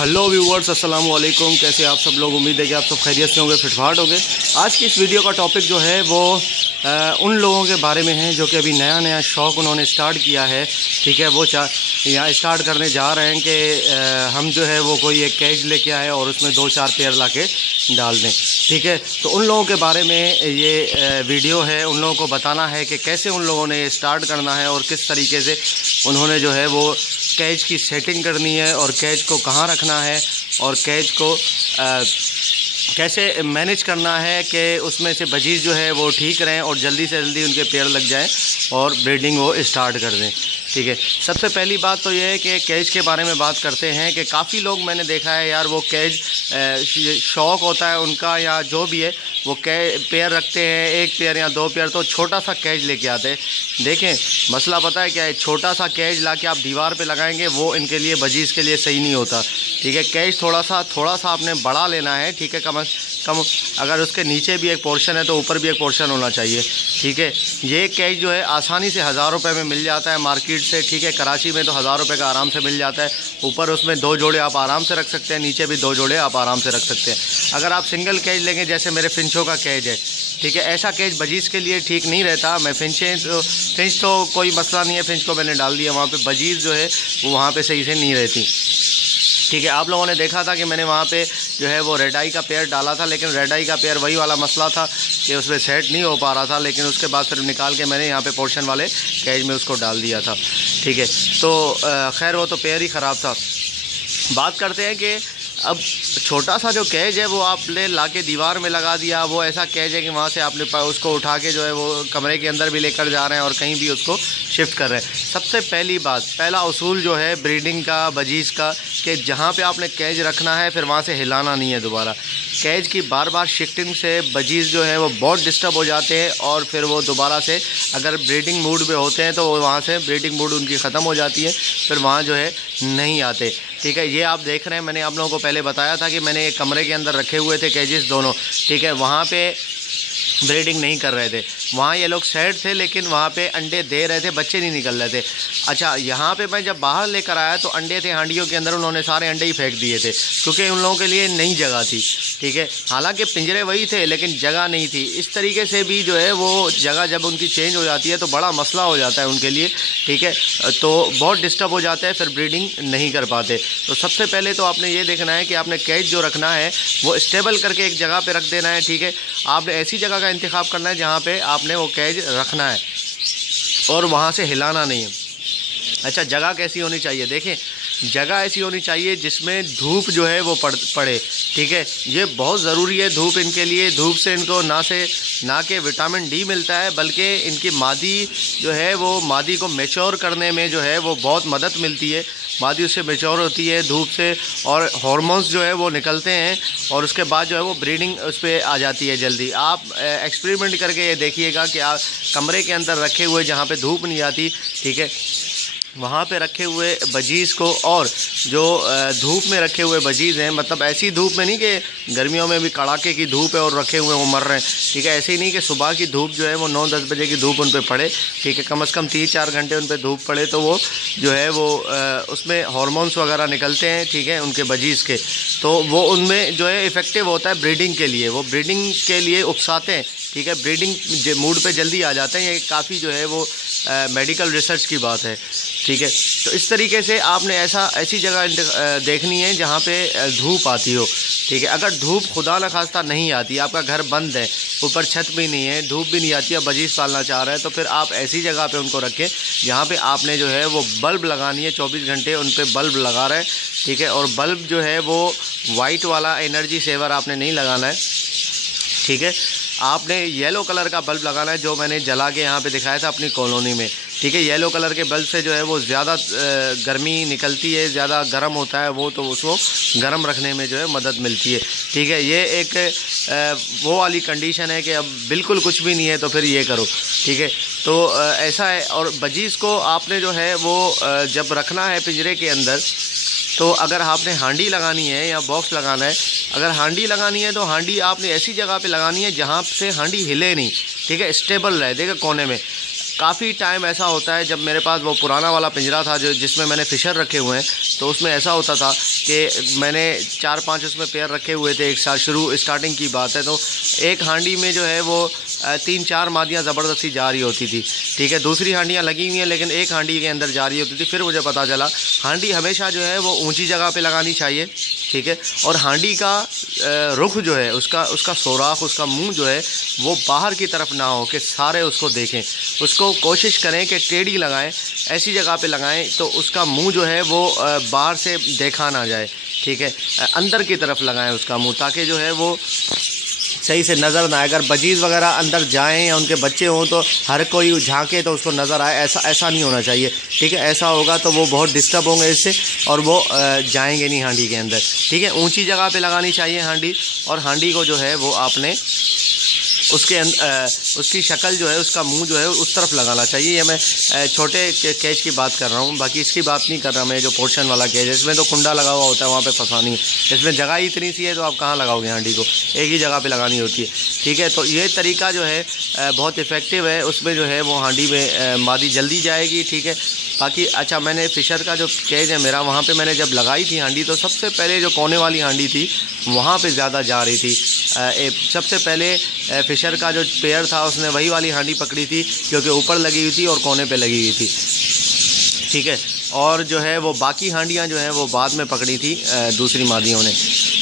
Hello viewers, अस्सलाम वालेकुम। कैसे आप सब लोग? उम्मीद है कि आप सब खैरियत से होंगे, फिटफाट होंगे। आज की इस वीडियो का टॉपिक जो है वो उन लोगों के बारे में है जो कि अभी नया नया शौक़ उन्होंने स्टार्ट किया है। ठीक है, वो यहाँ स्टार्ट करने जा रहे हैं कि हम जो है वो कोई एक कैज लेके आए और उसमें 2-4 पेयर ला के डाल दें। ठीक है, तो उन लोगों के बारे में ये वीडियो है। उन लोगों को बताना है कि कैसे उन लोगों ने स्टार्ट करना है और किस तरीके से उन्होंने जो है वो कैज की सेटिंग करनी है और कैज को कहाँ रखना है और कैज को कैसे मैनेज करना है कि उसमें से बजीज़ जो है वो ठीक रहें और जल्दी से जल्दी उनके पेड़ लग जाएं और ब्रीडिंग वो स्टार्ट कर दें। ठीक है, सबसे पहली बात तो ये है कि कैज के बारे में बात करते हैं कि काफ़ी लोग मैंने देखा है यार, वो कैज शौक़ होता है उनका या जो भी है, वो पेयर रखते हैं, एक पेयर या 2 पेयर, तो छोटा सा कैज लेके आते हैं। देखें, मसला पता है क्या है, छोटा सा कैज ला के आप दीवार पे लगाएंगे वो इनके लिए बजीज़ के लिए सही नहीं होता। ठीक है, कैज थोड़ा सा आपने बड़ा लेना है। ठीक है, कम अगर उसके नीचे भी एक पोर्शन है तो ऊपर भी एक पोर्शन होना चाहिए। ठीक है, ये कैज जो है आसानी से 1000 रुपये में मिल जाता है मार्केट से। ठीक है, कराची में तो 1000 रुपये का आराम से मिल जाता है। ऊपर उसमें 2 जोड़े आप आराम से रख सकते हैं, नीचे भी 2 जोड़े आप आराम से रख सकते हैं। अगर आप सिंगल कैज लेंगे, जैसे मेरे फिंचों का कैज है, ठीक है, ऐसा कैज बजीज़ के लिए ठीक नहीं रहता। मैं फिंच तो कोई मसला नहीं है, फिंच को मैंने डाल दिया वहाँ पे, बजीज़ जो है वो वहाँ पे सही से नहीं रहती। ठीक है, आप लोगों ने देखा था कि मैंने वहाँ पे जो है वो रेड आई का पेयर डाला था, लेकिन रेड आई का पेयर वही वाला मसला था कि उसमें सेट नहीं हो पा रहा था। लेकिन उसके बाद फिर निकाल के मैंने यहाँ पे पोर्शन वाले कैज में उसको डाल दिया था। ठीक है, तो खैर वो तो पेयर ही ख़राब था। बात करते हैं कि अब छोटा सा जो कैज है वो आपने ला के दीवार में लगा दिया, वो ऐसा कैज है कि वहाँ से आपने उसको उठा के जो है वो कमरे के अंदर भी लेकर जा रहे हैं और कहीं भी उसको शिफ्ट कर रहे हैं। सबसे पहला उसूल जो है ब्रीडिंग का, बजीज़ का, कि जहाँ पे आपने कैज रखना है फिर वहाँ से हिलाना नहीं है दोबारा। कैज की बार बार शिफ्टिंग से बजीज़ जो है वो बहुत डिस्टर्ब हो जाते हैं और फिर वो दोबारा से अगर ब्रीडिंग मूड में होते हैं तो वो वहाँ से ब्रीडिंग मूड उनकी ख़त्म हो जाती है, फिर वहाँ जो है नहीं आते। ठीक है, ये आप देख रहे हैं, मैंने आप लोगों को पहले बताया था कि मैंने एक कमरे के अंदर रखे हुए थे कैजेस दोनों। ठीक है, वहाँ पे ब्रीडिंग नहीं कर रहे थे, वहाँ ये लोग सेट थे, लेकिन वहाँ पे अंडे दे रहे थे, बच्चे नहीं निकल रहे थे। अच्छा, यहाँ पे मैं जब बाहर लेकर आया तो अंडे थे हांडियों के अंदर, उन्होंने सारे अंडे ही फेंक दिए थे क्योंकि उन लोगों के लिए नई जगह थी। ठीक है, हालांकि पिंजरे वही थे लेकिन जगह नहीं थी। इस तरीके से भी जो है वो जगह जब उनकी चेंज हो जाती है तो बड़ा मसला हो जाता है उनके लिए। ठीक है, तो बहुत डिस्टर्ब हो जाता है, फिर ब्रीडिंग नहीं कर पाते। तो सबसे पहले तो आपने ये देखना है कि आपने कैज जो रखना है वो स्टेबल करके एक जगह पर रख देना है। ठीक है, आपने ऐसी जगह का इंतखाब करना है जहाँ पे आपने वो कैज रखना है और वहाँ से हिलाना नहीं है। अच्छा, जगह कैसी होनी चाहिए? देखें, जगह ऐसी होनी चाहिए जिसमें धूप जो है वो पड़े। ठीक है, ये बहुत ज़रूरी है धूप इनके लिए। धूप से इनको ना के विटामिन डी मिलता है, बल्कि इनकी मादी जो है वो मादी को मैच्योर करने में जो है वो बहुत मदद मिलती है। मादी उससे मैच्योर होती है धूप से और हार्मोन्स जो है वो निकलते हैं और उसके बाद जो है वो ब्रीडिंग उस पर आ जाती है जल्दी। आप एक्सपेरिमेंट करके ये देखिएगा कि आप कमरे के अंदर रखे हुए जहाँ पे धूप नहीं आती, ठीक है, वहाँ पे रखे हुए बजीज़ को और जो धूप में रखे हुए बजीज़ हैं, मतलब ऐसी धूप में नहीं कि गर्मियों में भी कड़ाके की धूप है और रखे हुए वो मर रहे हैं। ठीक है, ऐसे ही नहीं कि सुबह की धूप जो है वो 9-10 बजे की धूप उन पे पड़े। ठीक है, कम से कम 3-4 घंटे उन पे धूप पड़े तो वो जो है वो उसमें हार्मोन्स वगैरह निकलते हैं। ठीक है, उनके बजीज़ के, तो वो उनमें जो है इफ़ेक्टिव होता है ब्रीडिंग के लिए, वो ब्रीडिंग के लिए उकसाते हैं। ठीक है, ब्रीडिंग मूड पे जल्दी आ जाते हैं। ये काफ़ी जो है वो मेडिकल रिसर्च की बात है। ठीक है, तो इस तरीके से आपने ऐसी जगह देखनी है जहाँ पे धूप आती हो। ठीक है, अगर धूप खुदा न खास्ता नहीं आती, आपका घर बंद है, ऊपर छत भी नहीं है, धूप भी नहीं आती, आप बजीज़ पालना चाह रहे हैं, तो फिर आप ऐसी जगह पे उनको रखें जहाँ पे आपने जो है वो बल्ब लगानी है, 24 घंटे उन पर बल्ब लगा रहे हैं। ठीक है, और बल्ब जो है वो वाइट वाला एनर्जी सेवर आपने नहीं लगाना है। ठीक है, आपने येलो कलर का बल्ब लगाना है, जो मैंने जला के यहाँ पे दिखाया था अपनी कॉलोनी में। ठीक है, येलो कलर के बल्ब से जो है वो ज़्यादा गर्मी निकलती है, ज़्यादा गर्म होता है वो, तो उसको गर्म रखने में जो है मदद मिलती है। ठीक है, ये एक वो वाली कंडीशन है कि अब बिल्कुल कुछ भी नहीं है तो फिर ये करो। ठीक है, तो ऐसा है। और बजीज़ को आपने जो है वो जब रखना है पिंजरे के अंदर, तो अगर आपने हांडी लगानी है या बॉक्स लगाना है, अगर हांडी लगानी है तो हांडी आपने ऐसी जगह पे लगानी है जहाँ से हांडी हिले नहीं। ठीक है, स्टेबल रहे। देखिए कोने में काफ़ी टाइम ऐसा होता है, जब मेरे पास वो पुराना वाला पिंजरा था जिसमें मैंने फ़िशर रखे हुए हैं, तो उसमें ऐसा होता था कि मैंने 4-5 उसमें पेयर रखे हुए थे एक साथ, स्टार्टिंग की बात है। तो एक हांडी में जो है वो 3-4 मादियाँ ज़बरदस्ती जा रही होती थी, ठीक है। दूसरी हांडियाँ लगी हुई हैं लेकिन एक हांडी के अंदर जा रही होती थी। फिर मुझे पता चला हांडी हमेशा जो है वो ऊंची जगह पे लगानी चाहिए, ठीक है। और हांडी का रुख जो है उसका सोराख, उसका मुंह जो है वो बाहर की तरफ ना हो कि सारे उसको देखें। उसको कोशिश करें कि टेढ़ी लगाएं, ऐसी जगह पे लगाएं तो उसका मुंह जो है वो बाहर से देखा ना जाए, ठीक है। अंदर की तरफ लगाएं उसका मुंह, ताकि जो है वो सही से नज़र ना आए। अगर बजीज़ वगैरह अंदर जाएं या उनके बच्चे हों तो हर कोई झांके तो उसको नज़र आए, ऐसा नहीं होना चाहिए, ठीक है। ऐसा होगा तो वो बहुत डिस्टर्ब होंगे इससे और वो जाएंगे नहीं हांडी के अंदर, ठीक है। ऊंची जगह पे लगानी चाहिए हांडी, और हांडी को जो है वो आपने उसकी शक्ल जो है, उसका मुंह जो है उस तरफ लगाना चाहिए। ये मैं छोटे कैच की बात कर रहा हूँ, बाकी इसकी बात नहीं कर रहा मैं। जो पोर्शन वाला कैच है इसमें तो कुंडा लगा हुआ होता है, वहाँ पे फंसानी है। इसमें जगह ही इतनी सी है तो आप कहाँ लगाओगे हांडी को, एक ही जगह पे लगानी होती है, ठीक है। तो ये तरीका जो है बहुत इफ़ेक्टिव है। उसमें जो है वो हांडी में मादी जल्दी जाएगी, ठीक है। बाकी अच्छा, मैंने फ़िशर का जो केज है मेरा, वहाँ पे मैंने जब लगाई थी हांडी तो सबसे पहले जो कोने वाली हांडी थी वहाँ पे ज़्यादा जा रही थी। सबसे पहले फ़िशर का जो पेयर था उसने वही वाली हांडी पकड़ी थी क्योंकि ऊपर लगी हुई थी और कोने पे लगी हुई थी, ठीक है। और जो है वो बाकी हांडियाँ जो हैं वो बाद में पकड़ी थी दूसरी मादियों ने।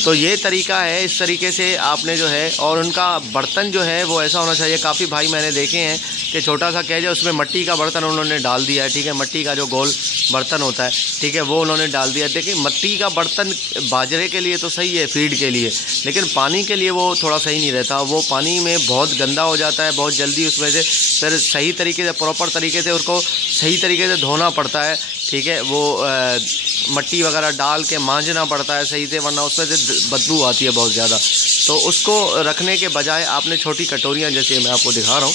तो ये तरीका है, इस तरीके से आपने जो है, और उनका बर्तन जो है वो ऐसा होना चाहिए। काफ़ी भाई मैंने देखे हैं कि छोटा सा कैज है उसमें मिट्टी का बर्तन उन्होंने डाल दिया है, ठीक है। मिट्टी का जो गोल बर्तन होता है, ठीक है, वो उन्होंने डाल दिया। देखिए मिट्टी का बर्तन बाजरे के लिए तो सही है, फीड के लिए, लेकिन पानी के लिए वो थोड़ा सही नहीं रहता। वो पानी में बहुत गंदा हो जाता है बहुत जल्दी, उसमें से फिर सही तरीके से, प्रॉपर तरीके से उसको सही तरीके से धोना पड़ता है, ठीक है। वो मिट्टी वगैरह डाल के मांजना पड़ता है सही से, वरना उसमें से बदबू आती है बहुत ज़्यादा। तो उसको रखने के बजाय आपने छोटी कटोरियाँ, जैसे मैं आपको दिखा रहा हूँ,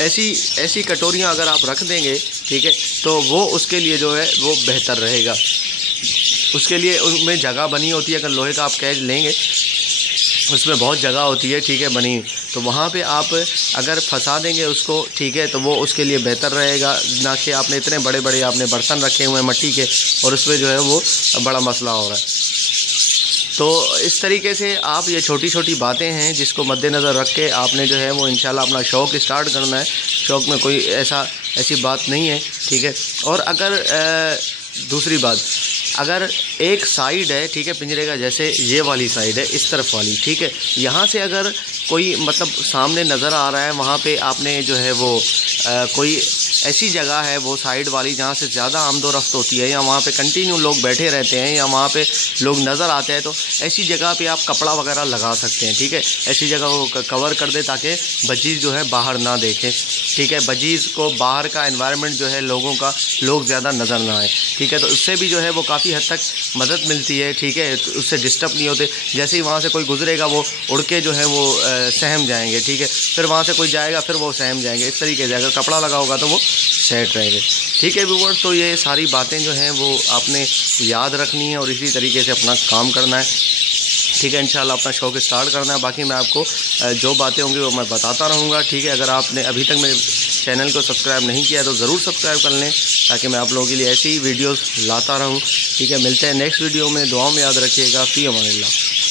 ऐसी कटोरियाँ अगर आप रख देंगे, ठीक है, तो वो उसके लिए जो है वो बेहतर रहेगा। उसके लिए उनमें जगह बनी होती है। अगर लोहे का आप कैच लेंगे उसमें बहुत जगह होती है, ठीक है, बनी, तो वहाँ पे आप अगर फंसा देंगे उसको, ठीक है, तो वो उसके लिए बेहतर रहेगा। ना कि आपने इतने बड़े बड़े आपने बर्तन रखे हुए हैं मिट्टी के और उसमें जो है वो बड़ा मसला हो रहा है। तो इस तरीके से आप, ये छोटी छोटी बातें हैं जिसको मद्देनज़र रख के आपने जो है वो इंशाल्लाह अपना शौक़ स्टार्ट करना है। शौक़ में कोई ऐसी बात नहीं है, ठीक है। और अगर दूसरी बात, अगर एक साइड है, ठीक है, पिंजरे का, जैसे ये वाली साइड है इस तरफ वाली, ठीक है, यहाँ से अगर कोई मतलब सामने नज़र आ रहा है, वहाँ पे आपने जो है वो कोई ऐसी जगह है वो साइड वाली जहाँ से ज़्यादा आमदोरफ्त होती है, या वहाँ पे कंटिन्यू लोग बैठे रहते हैं, या वहाँ पे लोग नज़र आते हैं, तो ऐसी जगह पे आप कपड़ा वगैरह लगा सकते हैं, ठीक है। ऐसी जगह को कवर कर दे ताकि बजीज़ जो है बाहर ना देखें, ठीक है। बजीज़ को बाहर का एनवायरनमेंट जो है लोग ज़्यादा नज़र ना आए, ठीक है। तो उससे भी जो है वो काफ़ी हद तक मदद मिलती है, ठीक है। तो उससे डिस्टर्ब नहीं होते। जैसे ही वहाँ से कोई गुजरेगा वो उड़ के जो है वो सहम जाएंगे, ठीक है। फिर वहाँ से कोई जाएगा फिर वो सहम जाएंगे। इस तरीके से अगर कपड़ा लगा होगा तो वो सेट रहेंगे, ठीक है व्यूअर्स। तो ये सारी बातें जो हैं वो आपने याद रखनी है और इसी तरीके से अपना काम करना है, ठीक है। इंशाल्लाह अपना शौक़ स्टार्ट करना है। बाकी मैं आपको जो बातें होंगी वो मैं बताता रहूँगा, ठीक है। अगर आपने अभी तक मेरे चैनल को सब्सक्राइब नहीं किया तो ज़रूर सब्सक्राइब कर लें, ताकि मैं आप लोगों के लिए ऐसी वीडियोस लाता रहूँ, ठीक है। मिलते हैं नेक्स्ट वीडियो में। दुआओं में याद रखिएगा। फ़ी अमानिल्लाह।